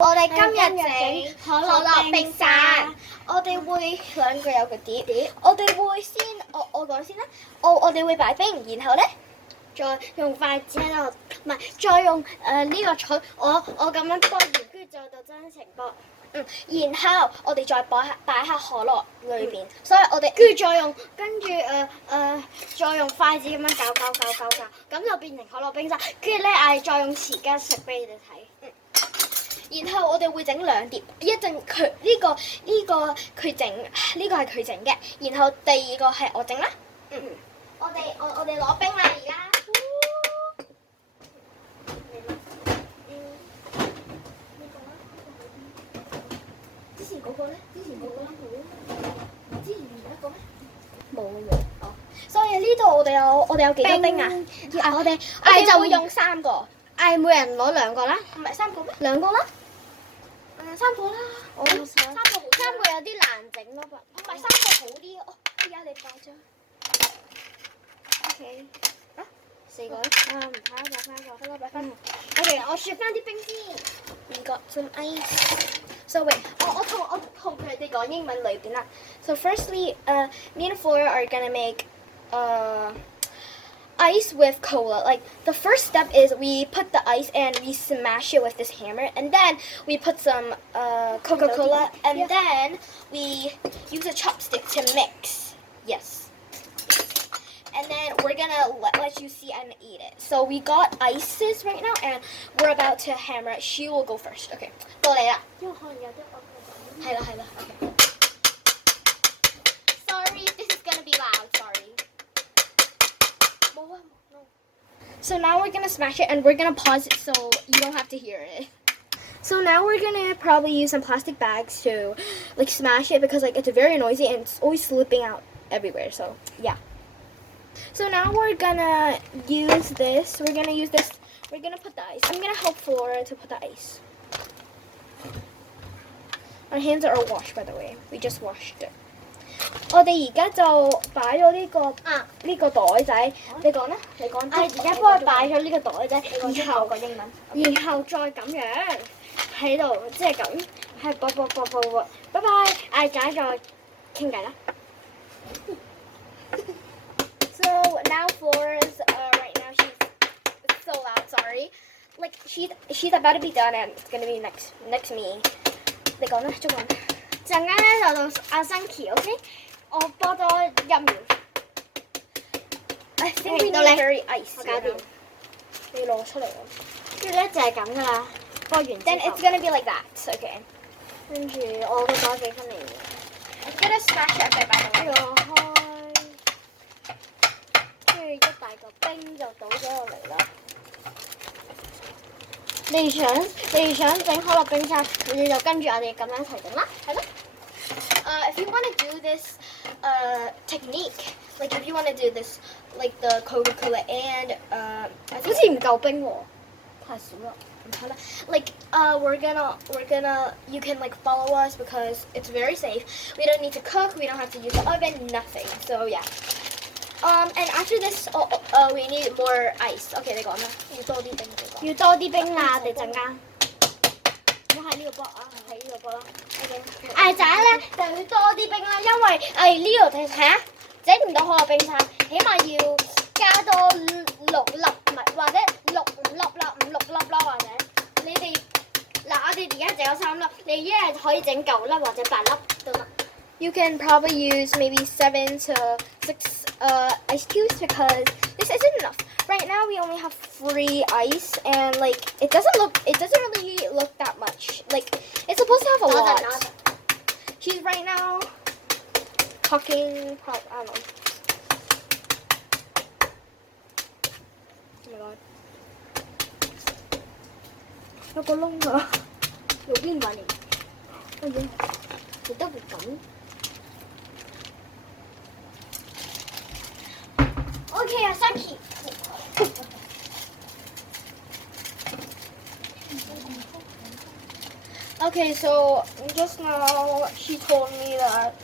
我哋今日整可樂冰沙，我哋會兩個有個碟，我哋會先我講先啦，我哋會擺冰，然後咧再用筷子喺度，唔係再用呢個鎚，我咁樣剝完，跟住再到真情剝，然後我哋再擺下可樂裏邊，所以我哋跟住再用筷子咁樣攪，咁就變成可樂冰沙，跟住咧再用匙羹食俾你哋睇。然後我哋會整兩碟，一陣佢呢個佢整，呢個係佢整嘅，然後第二個係我整啦。我哋攞冰啦而家。之前嗰個咧？之前嗰個啦，之前而家個咩？冇喎。哦，所以呢度我哋有幾多冰啊？我哋就會用3個。每人攞2個啦。唔係3個咩？2個啦。3個啦，3個有啲難整咯，唔係3個好啲。而家你擺張 ，OK， 4個咧，唔睇啦，擺翻，OK， 我雪翻啲冰先。We got some ice. So wait， 我同佢哋講英文裏邊啦。So firstly, me and Flora are gonna make ice with cola. Like the first step is we put the ice and we smash it with this hammer, and then we put some Coca-Cola, and then we use a chopstick to mix. Yes. And then we're gonna let you see and eat it. So we got ices right now, and we're about to hammer it. She will go first. Okay. 到你啦。因為可能有啲我係啦。Okay. Sorry, this is gonna be loud. Sorry. So now we're gonna smash it and we're gonna pause it so you don't have to hear it. So now we're gonna probably use some plastic bags to like smash it because like it's very noisy and it's always slipping out everywhere. So yeah. So now we're gonna use this. We're gonna put the ice. I'm gonna help Flora to put the ice. Our hands are all washed, by the way. We just washed it. 我哋而家就擺咗呢個袋仔，你講啦，你講。而家幫佢擺咗呢個袋仔，然後個英文，然後再咁樣喺度，即係咁，係啵，拜拜，解再傾偈啦。So now Flora's right now she's so loud. Sorry, like she's about to be done and it's gonna be next me. 你講啦，中文。陣間咧就到阿 Sunky，OK？ 我播咗1秒。I think we need very ice。我搞掂。你攞出嚟咯。跟住咧就係咁噶啦，播完之後。Then it's gonna be like that，OK？ 跟住我個袋俾翻你。I'm gonna smash it a bit by the way。開，跟住一大個冰就倒咗落嚟啦。你想整可樂冰沙，你就跟住我哋咁樣一齊整啦，係咯。If you want to do this technique, like if you want to do this, like the Coca-Cola and好似唔夠冰喎，太少啦，唔睇啦。Like we're gonna you can like follow us because it's very safe. We don't need to cook. We don't have to use the oven. Nothing. So yeah. And after this, we need more ice. Okay， 你講啦，要多啲冰。要多啲冰啦，我哋陣間。唔好喺呢個波啊，喺呢個波啦。仔咧就要多啲冰啦，因為呢度睇下，整唔到可樂冰沙，起碼要加多6粒，唔係或者5粒啦，5、6粒啦，或者你哋嗱，我哋而家整咗3粒，你一日可以整9粒或者8粒都得。You can probably use maybe 7 to 6 ice cubes because this isn't enough. Right now we only have 3 ice and like it doesn't really look that much. Like it's supposed to have a lot. She's right now talking. I don't know. Oh my god. 有個窿㗎，有邊位嚟？哎呀，你得會咁？Okay, Sunky. Okay, so just now she told me that